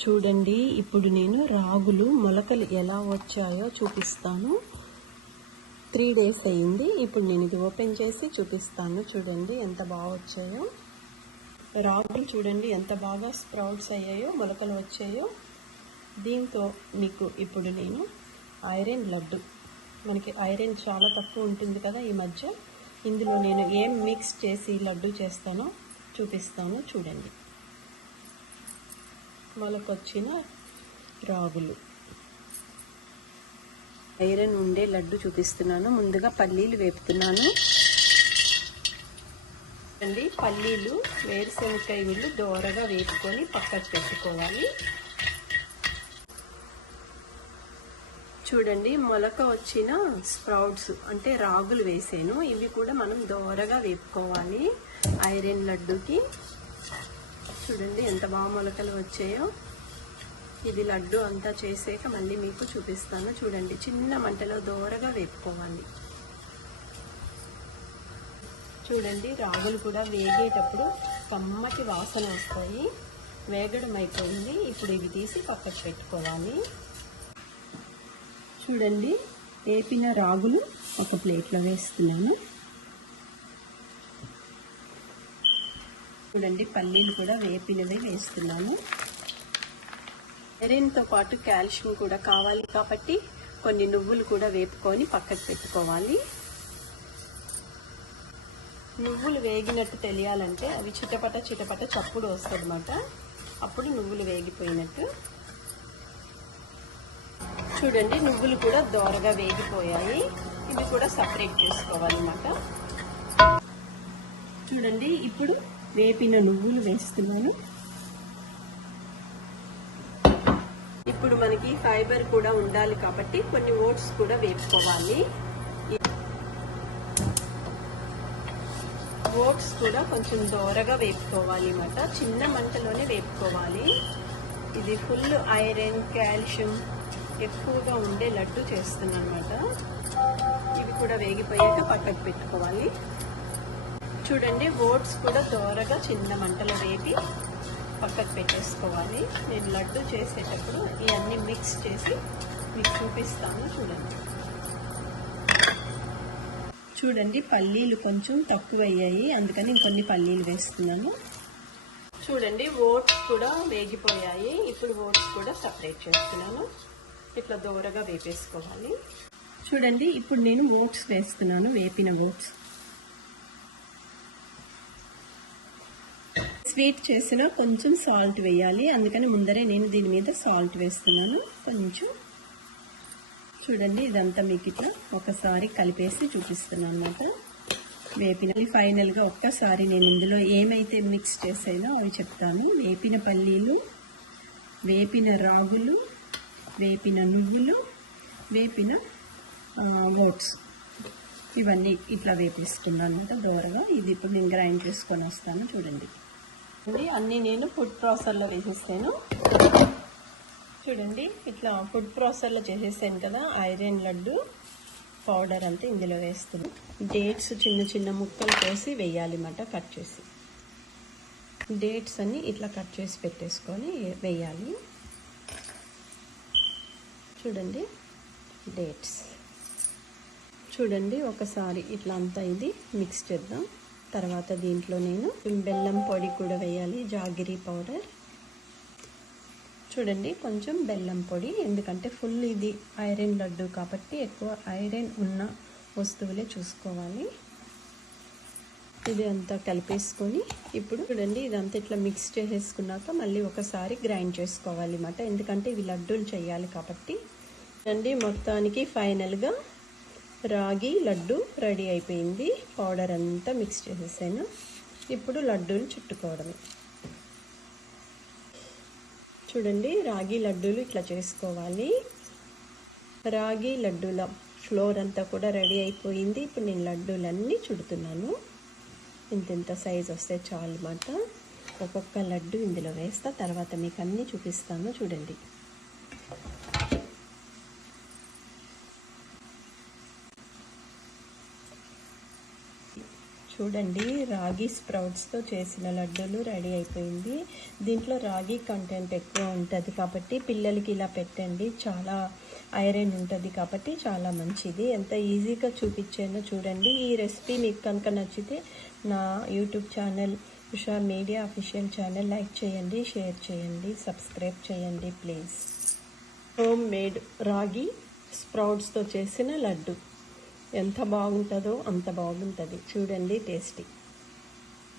చూడండి, ఇప్పుడు నేను రాగులు మొలకలు ఎలా వచ్చాయో చూపిస్తాను. 3 days అయింది. ఇప్పుడు నేను ఇది ఓపెన్ చేసి చూపిస్తాను. చూడండి ఎంత బాగా వచ్చాయో రాగులు. చూడండి ఎంత బాగా స్ప్రౌట్స్ అయ్యాయో, మొలకలు వచ్చాయో. దీంతో మీకు ఇప్పుడు నేను ఐరన్ లడ్డు, మనకి ఐరన్ చాలా తక్కువ ఉంటుంది కదా ఈ మధ్య, ఇందులో నేను ఏం మిక్స్ చేసి లడ్డు చేస్తానో చూపిస్తాను. చూడండి, మొలకొచ్చిన రాగులు, ఐరన్ ఉండే లడ్డు చూపిస్తున్నాను. ముందుగా పల్లీలు వేపుతున్నాను. అండి, పల్లీలు, వేరుశనగకాయ గుళ్ళు దోరగా వేపుకొని పక్కకు పెట్టుకోవాలి. చూడండి, మొలక వచ్చిన స్ప్రౌట్స్ అంటే రాగులు వేసాను. ఇవి కూడా మనం దోరగా వేపుకోవాలి ఐరన్ లడ్డుకి. చూడండి ఎంత బాగా మొలకలు వచ్చాయో. ఇది లడ్డు అంతా చేసాక మళ్ళీ మీకు చూపిస్తాను. చూడండి, చిన్న మంటలో దోరగా వేపుకోవాలి. చూడండి, రాగులు కూడా వేగేటప్పుడు కమ్మటి వాసన వస్తాయి. వేగడం అయిపోయింది. ఇప్పుడు ఇవి తీసి పక్కకు పెట్టుకోవాలి. చూడండి, వేపిన రాగులు ఒక ప్లేట్లో వేస్తున్నాను. చూడండి, పల్లీలు కూడా వేపినవే వేస్తున్నాను. ఐరన్తో పాటు కాల్షియం కూడా కావాలి కాబట్టి కొన్ని నువ్వులు కూడా వేపుకొని పక్కకు పెట్టుకోవాలి. నువ్వులు వేగినట్టు తెలియాలంటే అవి చిటపట చిటపట చప్పుడు వస్తుందన్నమాట. అప్పుడు నువ్వులు వేగిపోయినట్టు. చూడండి, నువ్వులు కూడా దోరగా వేగిపోయాయి. ఇవి కూడా సపరేట్ చేసుకోవాలన్నమాట. చూడండి, ఇప్పుడు వేపిన నువ్వులు వేస్తున్నాను. ఇప్పుడు మనకి ఫైబర్ కూడా ఉండాలి కాబట్టి కొన్ని ఓట్స్ కూడా వేపుకోవాలి. ఓట్స్ కూడా కొంచెం దోరగా వేపుకోవాలి అన్నమాట. చిన్న మంటలోనే వేపుకోవాలి. ఇది ఫుల్ ఐరన్, కాల్షియం ఎక్కువగా ఉండే లడ్డు చేస్తున్నాను అన్నమాట. ఇవి కూడా వేగిపోయాక పక్కకు పెట్టుకోవాలి. చూడండి, ఓట్స్ కూడా దోరగా చిన్న మంటలో వేపి పక్కకు పెట్టేసుకోవాలి. నేను లడ్డు చేసేటప్పుడు ఇవన్నీ మిక్స్ చేసి మీకు చూపిస్తాను. చూడండి, పల్లీలు కొంచెం తక్కువ అయ్యాయి, అందుకని ఇంకొన్ని పల్లీలు వేస్తున్నాను. చూడండి, ఓట్స్ కూడా వేగిపోయాయి. ఇప్పుడు ఓట్స్ కూడా సపరేట్ చేస్తున్నాను. ఇట్లా దోరగా వేపేసుకోవాలి. చూడండి, ఇప్పుడు నేను ఓట్స్ వేస్తున్నాను, వేపిన ఓట్స్. స్వీట్ చేసిన కొంచెం సాల్ట్ వేయాలి, అందుకని ముందరే నేను దీని మీద సాల్ట్ వేస్తున్నాను కొంచెం. చూడండి, ఇదంతా మీకు ఇట్లా ఒకసారి కలిపేసి చూపిస్తున్నాను అన్నమాట. వేపిన ఫైనల్గా ఒక్కసారి నేను ఇందులో ఏమైతే మిక్స్ చేసానో అవి చెప్తాను. వేపిన పల్లీలు, వేపిన రాగులు, వేపిన నువ్వులు, వేపిన ఓట్స్, ఇవన్నీ ఇట్లా వేపిస్తున్నాను అన్నమాట దోరగా. ఇది ఇప్పుడు నేను గ్రైండ్ చేసుకొని వస్తాను. చూడండి, అన్నీ నేను ఫుడ్ ప్రాసెసర్లో వేసేస్తాను. చూడండి, ఇట్లా ఫుడ్ ప్రాసెసర్లో చేసేసాను కదా ఐరన్ లడ్డు పౌడర్ అంతా ఇందులో వేస్తున్నాను. డేట్స్ చిన్న చిన్న ముక్కలు కోసి వేయాలి అన్నమాట. కట్ చేసి డేట్స్ అన్ని ఇట్లా కట్ చేసి పెట్టేసుకొని వేయాలి. చూడండి, డేట్స్. చూడండి, ఒకసారి ఇట్లా అంతా ఇది మిక్స్ చేద్దాం. తర్వాత దీంట్లో నేను బెల్లం పొడి కూడా వేయాలి, జాగిరీ పౌడర్. చూడండి, కొంచెం బెల్లం పొడి, ఎందుకంటే ఫుల్ ఇది ఐరన్ లడ్డు కాబట్టి ఎక్కువ ఐరన్ ఉన్న వస్తువులే చూసుకోవాలి. ఇది అంతా కలిపేసుకొని ఇప్పుడు చూడండి, ఇదంతా ఇట్లా మిక్స్ చేసేసుకున్నాక మళ్ళీ ఒకసారి గ్రైండ్ చేసుకోవాలి అన్నమాట, ఎందుకంటే ఇవి లడ్డూలు చేయాలి కాబట్టి. చూడండి, మొత్తానికి ఫైనల్గా రాగి లడ్డు రెడీ అయిపోయింది. పౌడర్ అంతా మిక్స్ చేసేసాను. ఇప్పుడు లడ్డూలు చుట్టుకోవడమే. చూడండి, రాగి లడ్డూలు ఇట్లా చేసుకోవాలి. రాగి లడ్డూల ఫ్లోర్ అంతా కూడా రెడీ అయిపోయింది. ఇప్పుడు నేను లడ్డూలన్నీ చుడుతున్నాను. ఇంత సైజ్ వస్తే చాలు అన్నమాట. ఒక్కొక్క లడ్డు ఇందులో వేస్తా, తర్వాత మీకు అన్నీ చూపిస్తాను. చూడండి, చూడండి, రాగి స్ప్రౌట్స్తో చేసిన లడ్డూలు రెడీ అయిపోయింది. దీంట్లో రాగి కంటెంట్ ఎక్కువ ఉంటుంది కాబట్టి పిల్లలకి ఇలా పెట్టండి. చాలా ఐరన్ ఉంటుంది కాబట్టి చాలా మంచిది. ఎంత ఈజీగా చూపించానో చూడండి. ఈ రెసిపీ మీకు కనుక నచ్చితే నా YouTube channel Usha media official channel like చేయండి, షేర్ చేయండి, సబ్స్క్రైబ్ చేయండి ప్లీజ్. హోమ్ మేడ్ రాగి స్ప్రౌట్స్తో చేసిన లడ్డు ఎంత బాగుంటుందో అంత బాగుంటుంది. చూడండి, టేస్టీ.